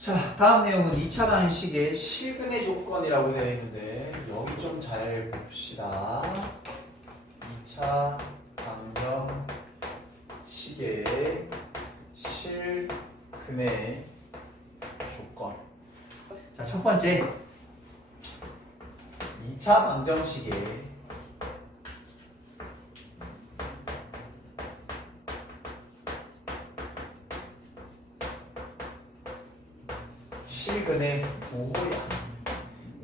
자, 다음 내용은 2차 방정식의 실근의 조건이라고 되어 있는데 여기 좀 잘 봅시다. 2차 방정식의 실근의 조건. 자, 첫 번째 2차 방정식의 실근의 부호야.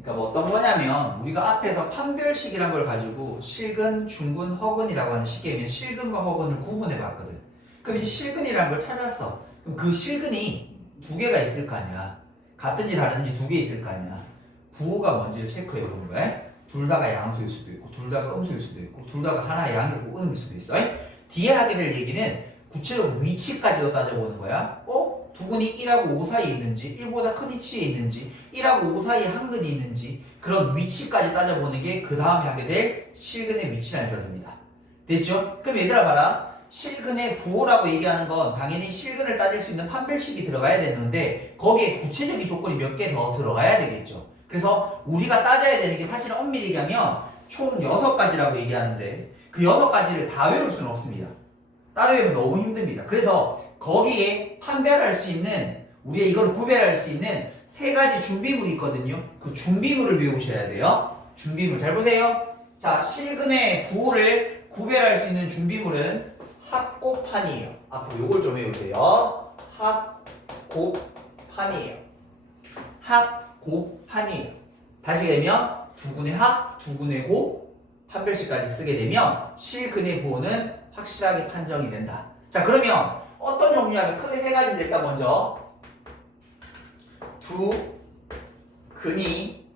그러니까 뭐 어떤 거냐면 우리가 앞에서 판별식이란 걸 가지고 실근, 중근, 허근이라고 하는 식이면 실근과 허근을 구분해 봤거든. 그럼 이제 실근이라는 걸 찾았어. 그럼 그 실근이 두 개가 있을 거 아니야. 같은지 다른지 두 개 있을 거 아니야. 부호가 뭔지를 체크해 보는 거야. 둘 다가 양수일 수도 있고 둘 다가 음수일 수도 있고 둘 다가 하나의 양이고 음일 수도 있어. 뒤에 하게 될 얘기는 구체적으로 위치까지도 따져보는 거야. 두 근이 1하고 5 사이에 있는지 1보다 큰 위치에 있는지 1하고 5 사이에 한 근이 있는지 그런 위치까지 따져보는 게 그 다음에 하게 될 실근의 위치라는 소리입니다. 됐죠? 그럼 얘들아 봐라. 실근의 부호라고 얘기하는 건 당연히 실근을 따질 수 있는 판별식이 들어가야 되는데 거기에 구체적인 조건이 몇 개 더 들어가야 되겠죠. 그래서 우리가 따져야 되는 게 사실은 엄밀히 얘기하면 총 6가지라고 얘기하는데 그 6가지를 다 외울 수는 없습니다. 따로 외우면 너무 힘듭니다. 그래서 거기에 판별할 수 있는 우리가 이걸 구별할 수 있는 3가지 준비물이 있거든요. 그 준비물을 외우셔야 돼요. 준비물 잘 보세요. 자, 실근의 부호를 구별할 수 있는 준비물은 합곱판이에요. 앞으로 요걸 좀 외우세요. 합곱판이에요. 합곱판이에요. 다시 얘기하면 두 근의 합, 두 근의 곱, 판별식까지 쓰게 되면 실근의 부호는 확실하게 판정이 된다. 자, 그러면 어떤 종류냐면 크게 3가지인데 일단 먼저 두 근이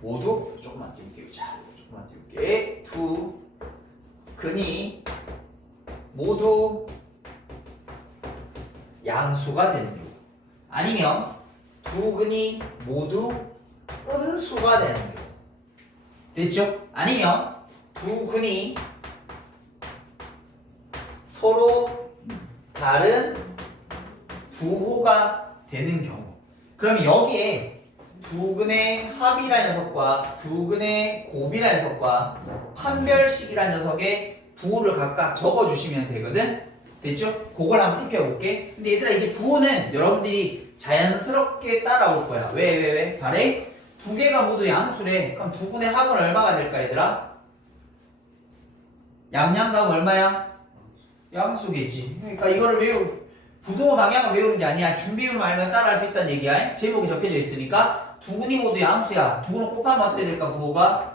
모두 조금만 띄울게요. 자, 조금만 띄울게. 두 근이 모두 양수가 되는 경우 아니면 두 근이 모두 음수가 되는 경우 됐죠? 아니면 두 근이 서로 다른 부호가 되는 경우 그러면 여기에 두 근의 합이라는 녀석과 두 근의 곱이라는 녀석과 판별식이라는 녀석의 부호를 각각 적어주시면 되거든. 됐죠? 그걸 한번 살펴볼게. 근데 얘들아 이제 부호는 여러분들이 자연스럽게 따라올 거야. 왜? 바래? 두 개가 모두 양수래. 그럼 두 근의 합은 얼마가 될까 얘들아? 양양답은 얼마야? 양수겠지. 그러니까 이거를 부등호 방향을 외우는 게 아니야. 준비물만 알면 따라할 수 있다는 얘기야. 제목이 적혀져 있으니까 두 근이 모두 양수야. 두 근을 곱하면 어떻게 될까 부호가?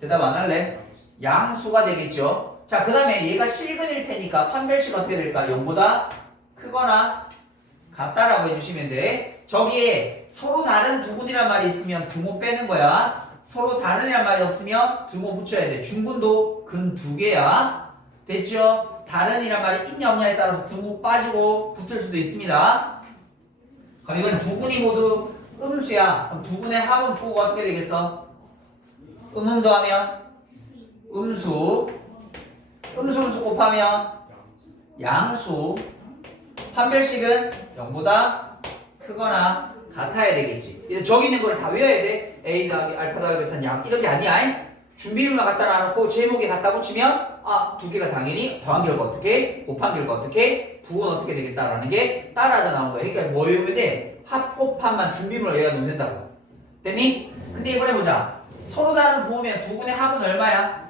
대답 안 할래? 양수가 되겠죠. 자, 그 다음에 얘가 실근일 테니까 판별식 어떻게 될까? 0보다 크거나 같다라고 해주시면 돼. 저기에 서로 다른 두 근이란 말이 있으면 두모 빼는 거야. 서로 다른이란 말이 없으면 두모 붙여야 돼. 중근도 근 2개야. 됐죠? 다른이란 말이 있냐 없냐에 따라서 두모 빠지고 붙을 수도 있습니다. 그럼 이번엔 두 근이 모두 음수야. 그럼 두 근의 합은 부호가 어떻게 되겠어? 음음 더하면 음수. 음수 곱하면 양수. 판별식은 0보다 크거나 같아야 되겠지. 이제 저기 있는 걸 다 외워야 돼. A 더하기 알파 더하기 베타는 양 이런 게 아니야. 준비물만 갖다 놔놓고 제목에 갖다 붙이면 두 개가 당연히 더한 결과 어떻게 곱한 결과 어떻게 부호는 어떻게 되겠다라는 게 따라서 나온 거야. 그러니까 뭐 외우면 돼? 합곱함만 준비물을 외워두면 된다고. 됐니? 근데 이번에 보자. 서로 다른 부호면 두 근의 합은 얼마야?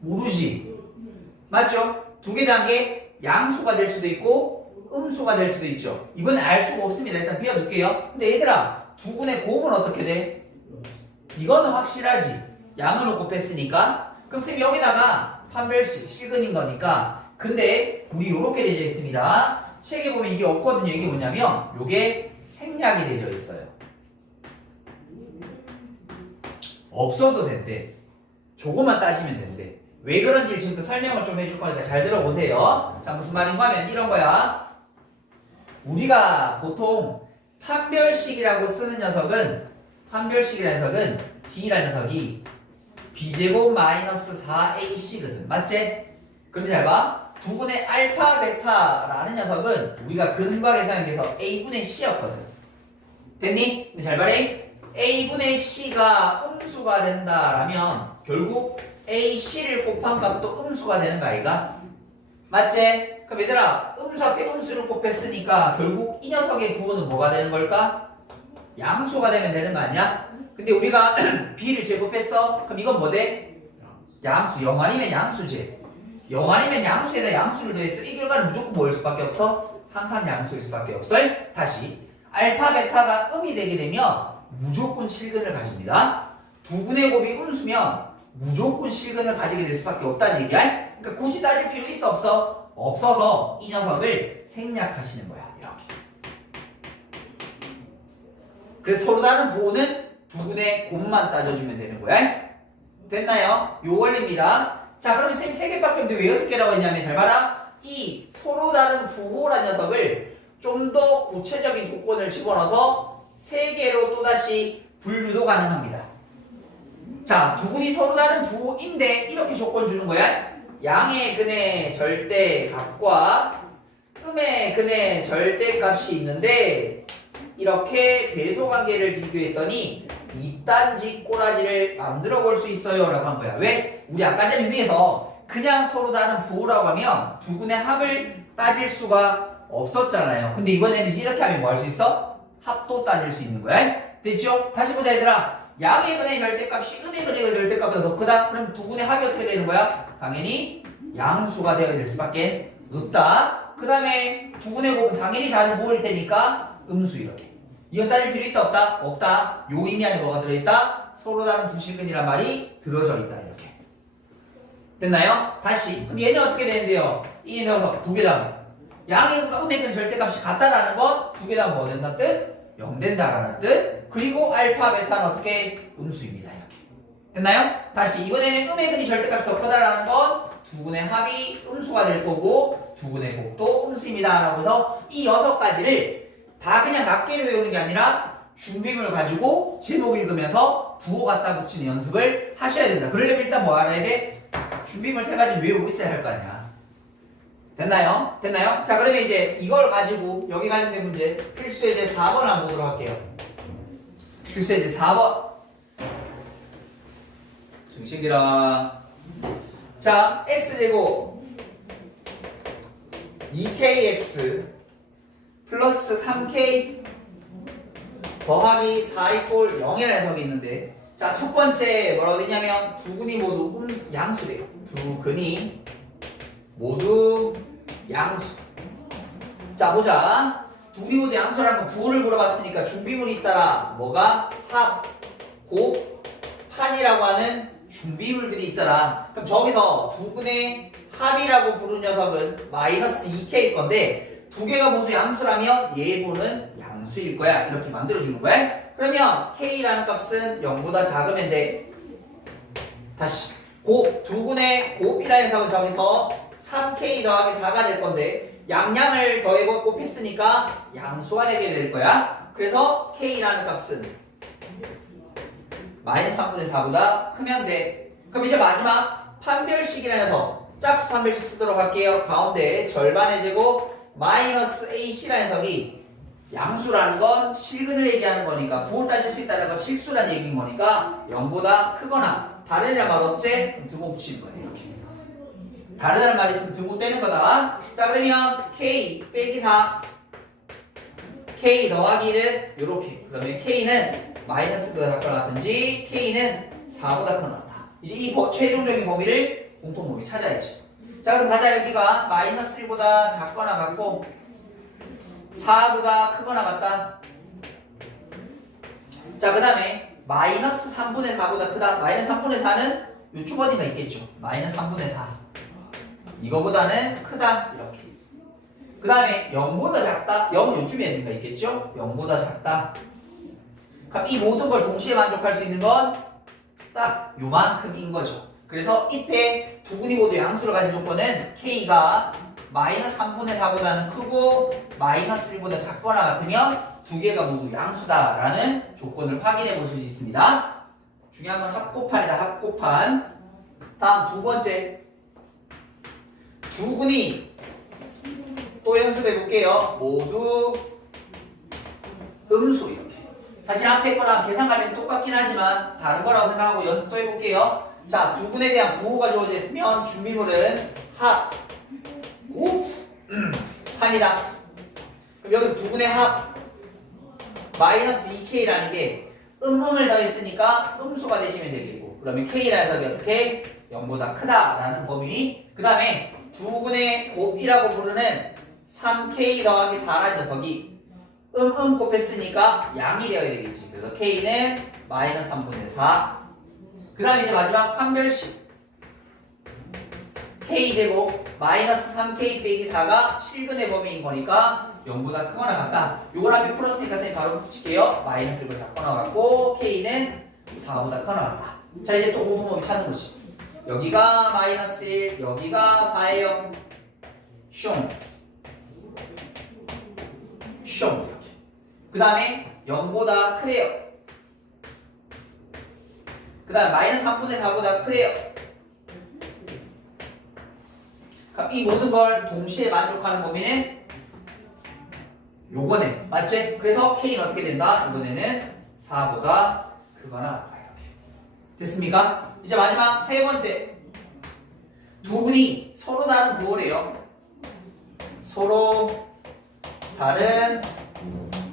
모르지. 맞죠? 두 개 단계 양수가 될 수도 있고 음수가 될 수도 있죠. 이번엔 알 수가 없습니다. 일단 비워둘게요. 근데 얘들아 두 근의 곱은 어떻게 돼? 이거는 확실하지. 양을 곱했으니까. 그럼 쌤 여기다가 판별식 실근인 거니까. 근데 우리 요렇게 되어 있습니다. 책에 보면 이게 없거든요. 이게 뭐냐면 요게 생략이 되어 있어요. 없어도 된대. 조금만 따지면 된대. 왜 그런지 지금 설명을 좀 해줄 거니까 잘 들어보세요. 자, 무슨 말인가 하면 이런 거야. 우리가 보통 판별식이라고 쓰는 녀석은 D라는 녀석이 B제곱 마이너스 4AC거든. 맞지? 그런데 잘 봐. 두분의 알파 베타라는 녀석은 우리가 근과 계산해서 a분의 c였거든. 됐니? 근데 잘 말해. a분의 c가 음수가 된다라면 결국 ac를 곱한 값도 음수가 되는 거 아이가? 맞지? 그럼 얘들아 음수 앞에 음수를 곱했으니까 결국 이 녀석의 부호는 뭐가 되는 걸까? 양수가 되면 되는 거 아니야? 근데 우리가 b를 제곱했어? 그럼 이건 뭐 돼? 양수. 0 아니면 양수지. 0 아니면 양수에다 양수를 더했어. 이 결과는 무조건 뭐일 수밖에 없어? 항상 양수일 수밖에 없어. 다시 알파 베타가 음이 되게 되면 무조건 실근을 가집니다. 두분의 곱이 음수면 무조건 실근을 가지게 될 수밖에 없다는 얘기야. 그러니까 굳이 따질 필요 있어 없어? 없어서 이 녀석을 생략하시는 거야. 이렇게. 그래서 서로 다른 부호는 두분의 곱만 따져주면 되는 거야. 됐나요? 요 원리입니다. 자, 그럼 쌤 3개밖에 없는데 왜 6개라고 했냐면 잘 봐라. 이 서로 다른 부호란 녀석을 좀 더 구체적인 조건을 집어넣어서 3개로 또다시 분류도 가능합니다. 자, 두 분이 서로 다른 부호인데 이렇게 조건 주는 거야. 양의 근의 절대값과 음의 근의 절대값이 있는데 이렇게 배소관계를 비교했더니 이딴지 꼬라지를 만들어 볼 수 있어요 라고 한 거야. 왜? 우리 아까 전에 위에서 그냥 서로 다른 부호라고 하면 두 분의 합을 따질 수가 없었잖아요. 근데 이번에는 이렇게 하면 뭐 할 수 있어? 합도 따질 수 있는 거야. 됐죠? 다시 보자 얘들아. 양의 근의 절대값이 음의 근의 절대값보다 더 크다? 그럼 두 분의 합이 어떻게 되는 거야? 당연히 양수가 되어야 될 수밖에 없다. 그 다음에 두 분의 곱은 당연히 다른 부호일 테니까 음수 이렇게. 이건 따질 필요 있다 없다? 없다. 요 의미 안에 뭐가 들어있다? 서로 다른 두 실근이란 말이 들어져 있다 이렇게. 됐나요? 다시. 그럼 얘는 어떻게 되는데요? 이 녀석 두 개 다 양의 근과 음의 근 절대값이 같다라는 건 두 개 다 뭐 된다는 뜻? 0 된다라는 뜻. 그리고 알파 베타는 어떻게? 음수입니다 이렇게. 됐나요? 다시 이번에는 음의 근이 절대값이 더 크다라는 건 두 분의 합이 음수가 될 거고 두 분의 곱도 음수입니다 라고 해서 이 6가지를 다 그냥 낱개로 외우는 게 아니라 준비물 가지고 제목 읽으면서 부호 갖다 붙이는 연습을 하셔야 된다. 그러려면 일단 뭐 알아야 돼? 준비물 3가지 외우고 있어야 할 거 아니야. 됐나요? 됐나요? 자, 그러면 이제 이걸 가지고 여기 관련된 문제 필수 예제 4번 한번 보도록 할게요. 필수 예제 4번. 정식이라. 자, x제곱 2kx 플러스 3k 더하기 4 이꼴 0이라는 녀석이 있는데, 자, 첫 번째 뭐라고 되냐면 두 근이 모두 양수래요. 두 근이 모두 양수. 자, 보자. 두 근이 모두 양수라는 거 부호를 물어봤으니까 준비물이 있더라. 뭐가? 합, 곱, 판이라고 하는 준비물들이 있더라. 그럼 저기서 두 근의 합이라고 부른 녀석은 마이너스 2k일 건데 두 개가 모두 양수라면 얘부는 양수일 거야. 이렇게 만들어주는 거야. 그러면 k라는 값은 0보다 작으면 돼. 다시 곱, 두 근의 곱이라는 녀석은 저기서 3k 더하기 4가 될 건데 양량을 더해고 곱했으니까 양수가 되게 될 거야. 그래서 k라는 값은 마이너스 3분의 4보다 크면 돼. 그럼 이제 마지막 판별식이라는 녀석 짝수 판별식 쓰도록 할게요. 가운데 절반의 제곱 마이너스 ac라는 녀석이 양수라는 건 실근을 얘기하는 거니까 부호를 따질 수 있다는 건 실수라는 얘기인 거니까 0보다 크거나 다르다는 말 없지? 그럼 등호 붙이는 거예요. 이렇게. 다르다는 말 있으면 등호 떼는 거다. 자, 그러면 k 빼기 4 k 더하기는 이렇게. 그러면 k는 마이너스보다 작거나 같은지 k는 4보다 크거나 같다. 이제 이 최종적인 범위를 공통 범위 찾아야지. 자, 그럼 가자. 여기가 마이너스 1보다 작거나 같고 4보다 크거나 같다. 자, 그 다음에 마이너스 3분의 4보다 크다. 마이너스 3분의 4는 요쪽 어디가 있겠죠. 마이너스 3분의 4 이거보다는 크다. 이렇게. 그 다음에 0보다 작다. 0은 요쯤에 어딘가 있겠죠. 0보다 작다. 그럼 이 모든 걸 동시에 만족할 수 있는 건 딱 요만큼인 거죠. 그래서 이때 두 분이 모두 양수를 가진 조건은 k가 마이너스 3분의 4보다는 크고 마이너스 1보다 작거나 같으면 두 개가 모두 양수다라는 조건을 확인해 보실 수 있습니다. 중요한 건 합곱판이다. 합곱판. 다음 두 번째. 두 군이 또 연습해 볼게요. 모두 음수 이렇게. 사실 앞에 거랑 계산 과정이 똑같긴 하지만 다른 거라고 생각하고 연습 또 해볼게요. 자, 두 군에 대한 부호가 주어져 있으면 준비물은 합, 곱, 판이다. 그럼 여기서 두 군의 합 마이너스 2K라는 게 음을 더했으니까 음수가 되시면 되겠고, 그러면 K라는 녀석이 어떻게? 0보다 크다라는 범위. 그 다음에 두 군의 곱이라고 부르는 3K 더하기 4라는 녀석이 곱했으니까 양이 되어야 되겠지. 그래서 K는 마이너스 3분의 4. 그 다음에 이제 마지막 판별식. K제곱 마이너스 3K 빼기 4가 7근의 범위인 거니까 0보다 크거나 같다. 요걸 앞에 풀었으니까 선생님 바로 붙일게요. 마이너스를 잡거나 같고 K는 4보다 크거나 같다. 자, 이제 또 공통범위 찾는 거지. 여기가 마이너스 1, 여기가 4예요. 슝. 슝. 이렇게. 그 다음에 0보다 크래요. 그 다음 마이너스 3분의 4보다 크래요. 그럼 이 모든 걸 동시에 만족하는 범위는 요거네. 맞지? 그래서 K는 어떻게 된다? 이번에는 4보다 크거나 같다. 이렇게. 됐습니까? 이제 마지막 세 번째. 두 분이 서로 다른 부호래요. 서로 다른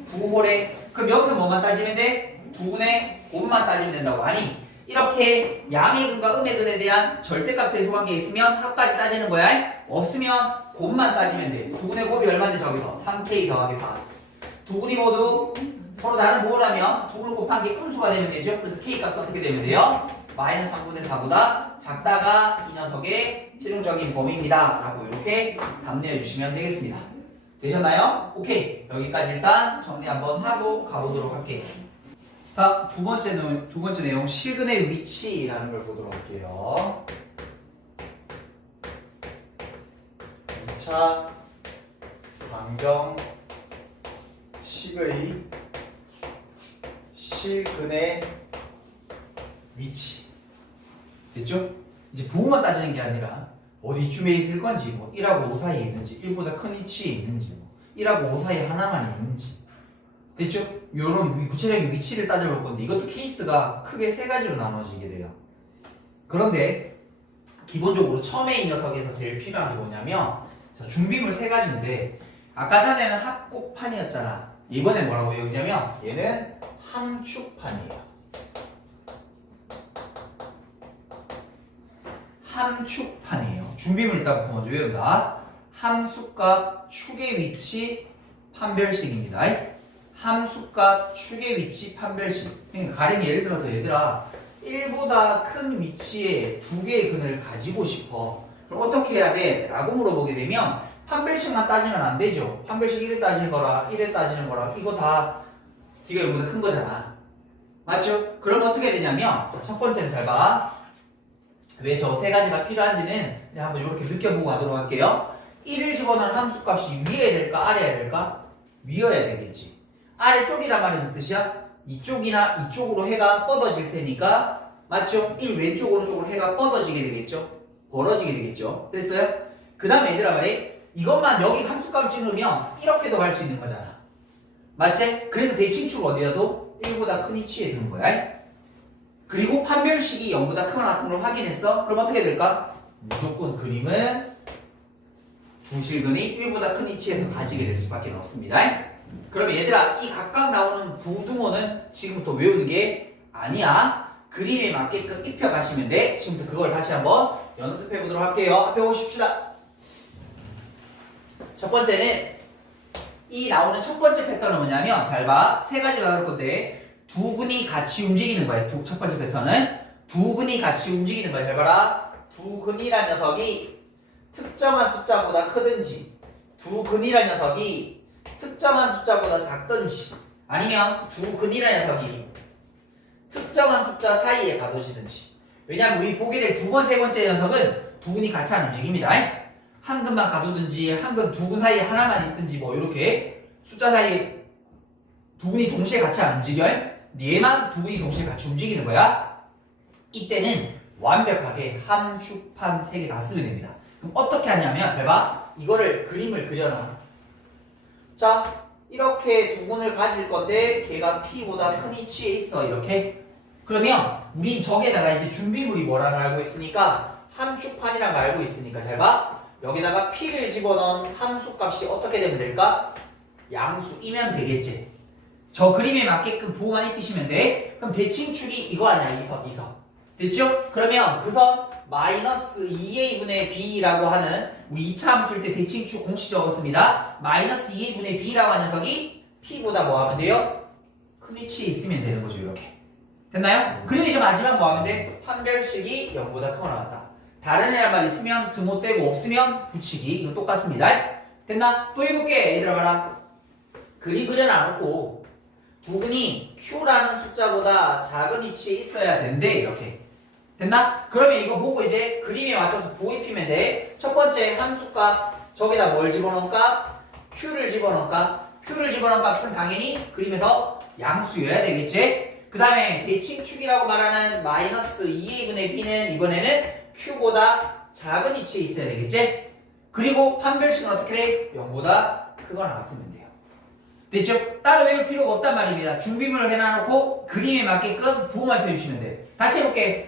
부호래. 그럼 여기서 뭐만 따지면 돼? 두 분의 곱만 따지면 된다고 하니, 이렇게 양의 근과 음의 근에 대한 절대값의 소관계 있으면 합까지 따지는 거야. 없으면 곱만 따지면 돼. 두 분의 곱이 얼마인데 저기서 3K 더하기 4. 두 분이 모두 서로 다른 부호라면 두 분을 곱한 게 음수가 되면 되죠. 그래서 K 값은 어떻게 되면 돼요? 마이너스 3분의 4보다 작다가 이 녀석의 최종적인 범위입니다. 라고 이렇게 답내해 주시면 되겠습니다. 되셨나요? 오케이. 여기까지 일단 정리 한번 하고 가보도록 할게요. 자, 두 번째 내용, 실근의 위치라는 걸 보도록 할게요. 2차 방정식의 실근의 위치. 됐죠? 이제 부호만 따지는 게 아니라 어디쯤에 있을 건지, 뭐 1하고 5 사이에 있는지, 1보다 큰 위치에 있는지, 뭐 1하고 5 사이에 하나만 있는지. 됐죠? 요런 구체적인 위치를 따져볼 건데, 이것도 케이스가 크게 세 가지로 나눠지게 돼요. 그런데 기본적으로 처음에 이 녀석에서 제일 필요한 게 뭐냐면, 자, 준비물 세 가지인데, 아까 전에는 합곱판이었잖아. 이번에 뭐라고 여기냐면 얘는 함축판이에요. 함축판이에요. 준비물 일단부터 먼저 외운다. 함수값 축의 위치 판별식입니다. 함수값 축의 위치 판별식. 그러니까 가령 예를 들어서 얘들아 1보다 큰 위치에 두 개의 근을 가지고 싶어. 그럼 어떻게 해야 돼? 라고 물어보게 되면 판별식만 따지면 안 되죠. 판별식 1에 따지는 거랑 1에 따지는 거랑 이거 다 D가 0보다 큰 거잖아. 맞죠? 그럼 어떻게 되냐면, 자, 첫 번째는 잘 봐. 왜 저 세 가지가 필요한지는 그냥 한번 이렇게 느껴보고 가도록 할게요. 1을 집어넣은 함수값이 위여야 될까? 아래여야 될까? 위여야 되겠지. 아래쪽이란 말이 무슨 뜻이야? 이쪽이나 이쪽으로 해가 뻗어질 테니까, 맞죠? 1 왼쪽 오른쪽으로 해가 뻗어지게 되겠죠? 벌어지게 되겠죠? 됐어요? 그 다음에 얘들아 말이 이것만 여기 함수값 찍으면 이렇게도 갈 수 있는 거잖아. 맞지? 그래서 대칭축 어디라도 1보다 큰 위치에 두는 거야. 그리고 판별식이 0보다 크거나 같은 걸 확인했어? 그럼 어떻게 될까? 무조건 그림은 두 실근이 1보다 큰 위치에서 가지게 될 수밖에 없습니다. 그러면 얘들아 이 각각 나오는 부등호는 지금부터 외우는 게 아니야. 그림에 맞게끔 입혀가시면 돼. 지금부터 그걸 다시 한번 연습해 보도록 할게요. 앞에 오십시다. 첫 번째는 이 나오는 첫 번째 패턴은 뭐냐면, 잘 봐. 세 가지가 나올 건데 두 근이 같이 움직이는 거야. 첫 번째 패턴은 두 근이 같이 움직이는 거야. 잘 봐라. 두 근이란 녀석이 특정한 숫자보다 크든지, 두 근이란 녀석이 특정한 숫자보다 작든지, 아니면 두 근이란 녀석이 특정한 숫자 사이에 가둬지든지. 왜냐하면 우리 보게 될 두 번, 세 번째 녀석은 두 근이 같이 안 움직입니다. 한 근만 가두든지 한 근 두 근 사이에 하나만 있든지 뭐 이렇게 숫자 사이에 두 근이 동시에 같이 안 움직여. 얘만 두 근이 동시에 같이 움직이는 거야. 이때는 완벽하게 함축판 3개 다 쓰면 됩니다. 그럼 어떻게 하냐면 잘 봐. 이거를 그림을 그려놔. 자, 이렇게 두근을 가질 건데 걔가 P보다 큰 위치에 있어. 이렇게. 그러면 우린 저기에다가 이제 준비물이 뭐라는 걸 알고 있으니까 함축판이란 걸 알고 있으니까 잘 봐. 여기다가 P를 집어넣은 함수값이 어떻게 되면 될까? 양수이면 되겠지. 저 그림에 맞게끔 부호만 입히시면 돼. 그럼 대칭축이 이거 아니야? 이선. 됐죠? 그러면 그 선 마이너스 2a 분의 b라고 하는 우리 2차 함수일 때 대칭축 공식 적었습니다. 마이너스 2a 분의 b라고 하는 녀석이 p보다 뭐 하면 돼요? 큰 위치에 있으면 되는 거죠. 이렇게. 됐나요? 그리고 이제 마지막 뭐 하면 돼? 판별식이 0보다 크거 나왔다. 다른 애란 말 있으면 등호 떼고 없으면 붙이기. 이거 똑같습니다. 됐나? 또 해볼게. 얘들아 봐라. 그림 그려놔놓고 두근이 q라는 숫자보다 작은 위치에 있어야 된대. 이렇게. 됐나? 그러면 이거 보고 이제 그림에 맞춰서 부호 입히면 돼. 첫 번째 함수값 저기다 뭘 집어넣을까? q를 집어넣을까? q를 집어넣은 값은 당연히 그림에서 양수여야 되겠지? 그 다음에 대칭축이라고 말하는 마이너스 2a 분의 b는 이번에는 q보다 작은 위치에 있어야 되겠지? 그리고 판별식은 어떻게 돼? 0보다 크거나 같으면 돼요. 됐죠? 따로 외울 필요가 없단 말입니다. 준비물을 해놔놓고 그림에 맞게끔 부호만 펴주시면 돼. 다시 해볼게.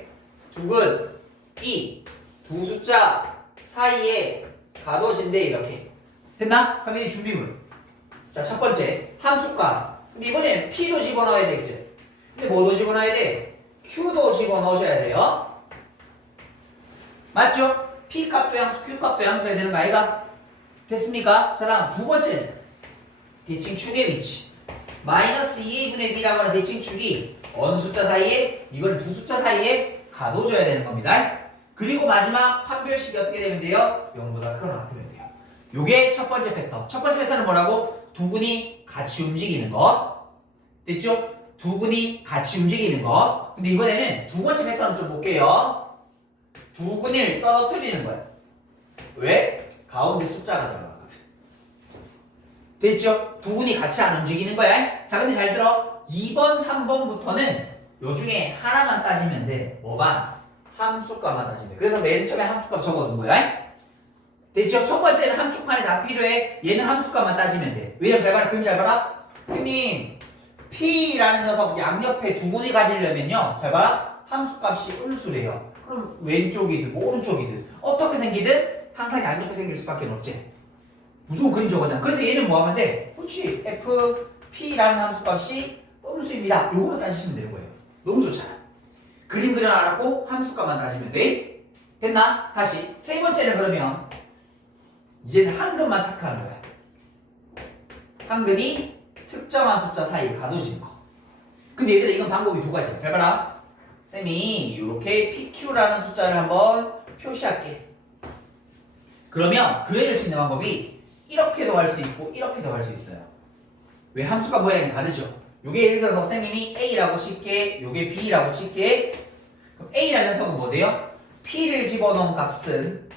두근 이 두 숫자 사이에 가둬진대. 이렇게. 됐나? 그럼 이 준비물. 자, 첫 번째 함수값. 근데 이번엔 p도 집어넣어야 되겠지? 근데 뭐도 집어넣어야 돼? q도 집어넣으셔야 돼요. 맞죠? p 값도 양수, q 값도 양수해야 되는 거 아이가? 됐습니까? 자, 다음 두 번째는 대칭축의 위치. 마이너스 2a분의 b라고 하는 대칭축이 어느 숫자 사이에? 이거는 두 숫자 사이에 가둬줘야 되는 겁니다. 그리고 마지막 판별식이 어떻게 되면 돼요? 0보다 크거나 같으면 돼요. 요게 첫 번째 패턴. 첫 번째 패턴은 뭐라고? 두근이 같이 움직이는 거. 됐죠? 두근이 같이 움직이는 거. 근데 이번에는 두 번째 패턴을 좀 볼게요. 두근을 떨어뜨리는 거야. 왜? 가운데 숫자가 들어가거든. 됐죠? 두근이 같이 안 움직이는 거야. 자, 근데 잘 들어. 2번, 3번부터는 요 중에 하나만 따지면 돼. 뭐만? 함수값만 따지면 돼. 그래서 맨 처음에 함수값 적어둔 거야. 됐죠? 첫 번째는 함축판이 다 필요해. 얘는 함수값만 따지면 돼. 왜냐면 잘 봐라. 그림 잘 봐라. 선생님, P라는 녀석 양옆에 두근이 가지려면요. 잘 봐라. 함수값이 음수래요. 그럼 왼쪽이든 뭐 오른쪽이든 어떻게 생기든 항상 양옆에 생길 수밖에 없지. 무조건 그림 적어잖아. 그래서 얘는 뭐 하면 돼? 그렇지. FP라는 함수값이 음수입니다. 요거만 따지시면 되는 거예요. 너무 좋잖아. 그림 그려놔놓고 함수값만 따지면 돼. 됐나? 다시 세 번째는 그러면 이제는 한근만 체크하는 거야. 한근이 특정한 숫자 사이에 가둬지는 거. 근데 얘들아 이건 방법이 두 가지야. 잘 봐라. 쌤이 이렇게 PQ라는 숫자를 한번 표시할게. 그러면 그려줄 수 있는 방법이 이렇게도 할 수 있고 이렇게도 할 수 있어요. 왜? 함수가 모양이 다르죠. 요게 예를 들어서 선생님이 A라고 칠게, 요게 B라고 칠게. 그럼 A라는 녀석은 뭐 돼요? P를 집어넣은 값은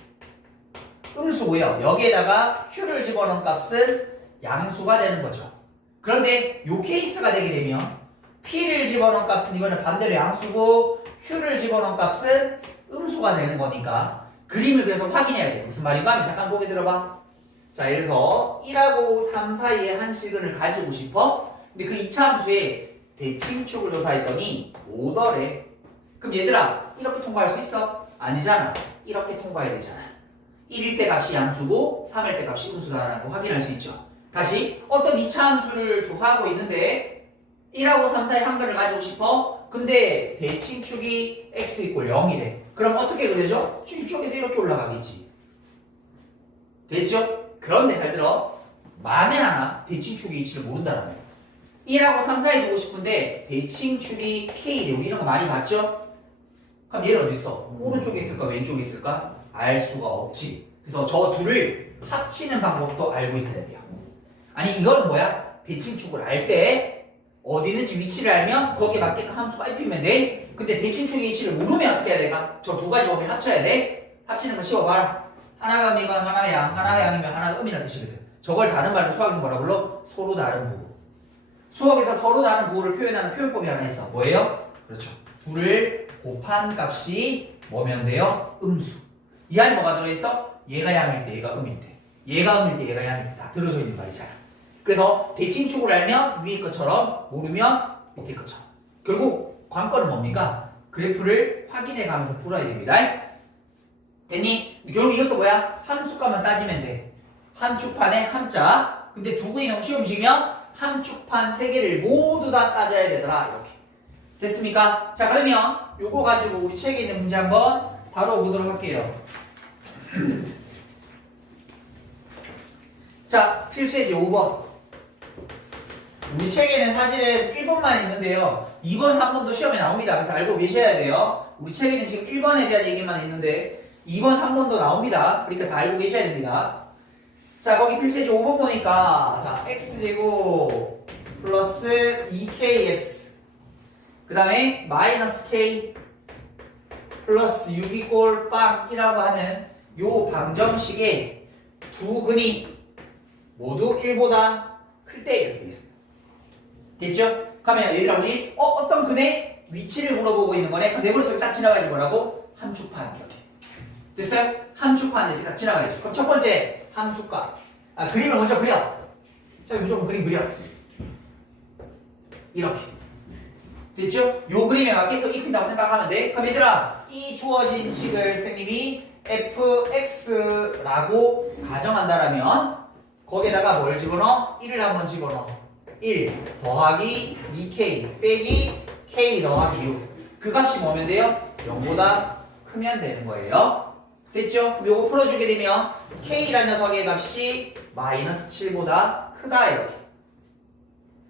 음수고요. 여기에다가 Q를 집어넣은 값은 양수가 되는 거죠. 그런데 요 케이스가 되게 되면 P를 집어넣은 값은 이거는 반대로 양수고 Q를 집어넣은 값은 음수가 되는 거니까 그림을 그래서 확인해야 돼요. 무슨 말인가 하면 잠깐 보게 들어봐. 자, 예를 들어서 1하고 3 사이에 한 시근을 가지고 싶어? 근데 그 2차 함수에 대칭축을 조사했더니 5더래. 그럼 얘들아 이렇게 통과할 수 있어? 아니잖아. 이렇게 통과해야 되잖아. 1일 때 값이 양수고 3일 때 값이 음수다라고 확인할 수 있죠. 다시 어떤 2차 함수를 조사하고 있는데 1하고 3 사이 한 근을 가지고 싶어? 근데 대칭축이 x 이꼴 0이래. 그럼 어떻게 그려져? 이쪽에서 이렇게 올라가겠지. 됐죠? 그런데 잘 들어. 만에 하나 대칭축의 위치를 모른다라며. 1하고 3 사이 두고 싶은데 대칭축이 K래. 우리 이런 거 많이 봤죠? 그럼 얘는 어디 있어? 오른쪽에 있을까? 왼쪽에 있을까? 알 수가 없지. 그래서 저 둘을 합치는 방법도 알고 있어야 돼요. 아니 이거는 뭐야? 대칭축을 알 때 어디 있는지 위치를 알면 거기에 맞게끔 함수가 입히면 돼. 근데 대칭축의 위치를 모르면 어떻게 해야 될까? 저 두 가지 법을 합쳐야 돼. 합치는 거 쉬워봐라. 하나가 음이건 하나가 양, 하나가 양이면 하나가 음이라는 뜻이거든. 저걸 다른 말로 수학에서 뭐라 불러? 서로 다른 부호. 수학에서 서로 다른 부호를 표현하는 표현법이 하나 있어. 뭐예요? 그렇죠. 둘을 곱한 값이 뭐면 돼요? 음수. 이 안에 뭐가 들어있어? 얘가 양일 때 얘가 음일 때 얘가 음일 때 얘가 양일 때 다 들어져 있는 말이잖아. 그래서 대칭축을 알면 위의 것처럼 모르면 밑에 것처럼. 결국 관건은 뭡니까? 그래프를 확인해 가면서 풀어야 됩니다. 됐니? 결국 이것도 뭐야? 함수값만 따지면 돼. 함축판에 함자. 근데 두근이형 시험지면 함축판 3개를 모두 다 따져야 되더라. 이렇게. 됐습니까? 자, 그러면 요거 가지고 우리 책에 있는 문제 한번 다뤄보도록 할게요. 자, 필수예제 5번. 우리 책에는 사실은 1번만 있는데요. 2번, 3번도 시험에 나옵니다. 그래서 알고 계셔야 돼요. 우리 책에는 지금 1번에 대한 얘기만 있는데 2번, 3번도 나옵니다. 그러니까 다 알고 계셔야 됩니다. 자, 거기 필수예제 5번 보니까 자, x제곱 플러스 2kx 그 다음에 마이너스 k 플러스 6이 꼴 빵이라고 하는 요 방정식에 두 근이 모두 1보다 클 때 이렇게 되겠습니다. 됐죠? 그러면 얘들아 우리 어떤 근의 위치를 물어보고 있는 거네. 그럼 내 머릿속에 딱 지나가지 뭐라고? 함축판 이렇게. 됐어요? 함축판 이렇게 딱 지나가야죠. 그럼 첫 번째 함수값. 그림을 먼저 그려. 자, 무조건 그림 그려. 이렇게. 됐죠? 요 그림에 맞게 또 입힌다고 생각하면 돼. 그럼 얘들아 이 주어진 식을 선생님이 fx라고 가정한다라면 거기에다가 뭘 집어넣어? 1을 한번 집어넣어. 1 더하기 2k 빼기 k 더하기 6. 그 값이 뭐면 돼요? 0보다 크면 되는 거예요. 됐죠? 요거 풀어주게 되면 k라는 녀석의 값이 마이너스 7보다 크다 이렇게.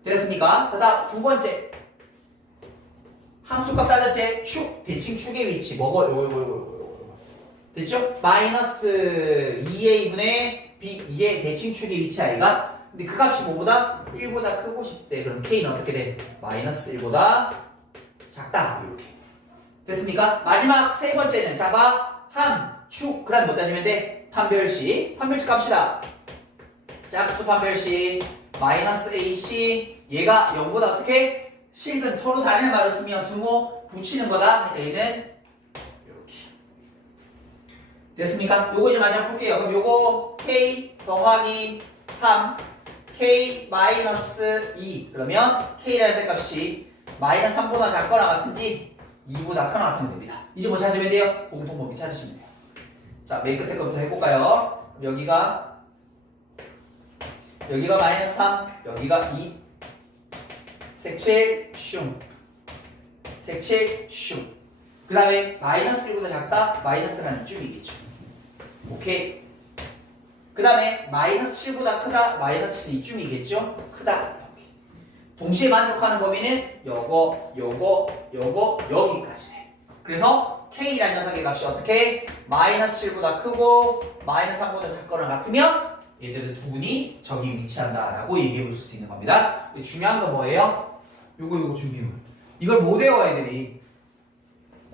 됐습니까? 자, 다음 두 번째. 함수값 따졌지? 축, 대칭축의 위치 뭐고? 요거. 됐죠? 마이너스 2a분의 b, 이게 대칭축의 위치 아이가? 근데 그 값이 뭐보다? 1보다 크고 싶대. 그럼 k는 어떻게 돼? 마이너스 1보다 작다. 이렇게. 됐습니까? 마지막 세 번째는 잡아 함, 축. 그 다음 뭐 따지면 돼? 판별식. 판별식 값이다. 짝수 판별식 마이너스 ac 얘가 0보다 어떻게? 실근 서로 다른 말을 쓰면 등호 붙이는 거다. 그러니까 얘는 이렇게. 됐습니까? 요거 이제 마지막 볼게요. 그럼 요거 k 더하기 3 k 마이너스 2 그러면 k라는 색 값이 마이너스 3보다 작거나 같은지 2보다 크거나 같으면 됩니다. 이제 뭐 찾으면 돼요? 공통범위 찾으시면 돼요. 자, 맨 끝에 것부터 해볼까요? 여기가 마이너스 3 여기가 2 색칠 슝 색칠 슝 그 다음에 마이너스 1보다 작다 마이너스라는 줄이겠죠. 오케이. 그 다음에 마이너스 7보다 크다 마이너스 7 이쯤이겠죠. 크다. 동시에 만족하는 범위는 요거 여기까지네. 그래서 k라는 녀석의 값이 어떻게? 마이너스 7보다 크고 마이너스 3보다 작거나 같으면 얘들은 두 분이 저기 위치한다라고 얘기해 보실 수 있는 겁니다. 중요한 건 뭐예요? 요거 준비물. 이걸 못 외워 애들이.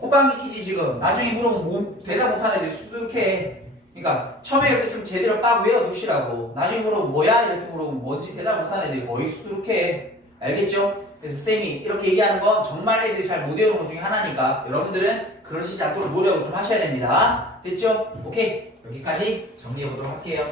호빵이 퀴즈 지금 나중에 물어보면 대답 못하는 애들이 수두룩해. 그러니까 처음에 이렇게 좀 제대로 딱 외워두시라고. 나중에 물어보면 뭐야? 이렇게 물어보면 뭔지 대답 못하는 애들이 거의 수두룩해. 알겠죠? 그래서 쌤이 이렇게 얘기하는 건 정말 애들이 잘 못 외우는 것 중에 하나니까 여러분들은 그러시지 않도록 노력을 좀 하셔야 됩니다. 됐죠? 오케이. 여기까지 정리해 보도록 할게요.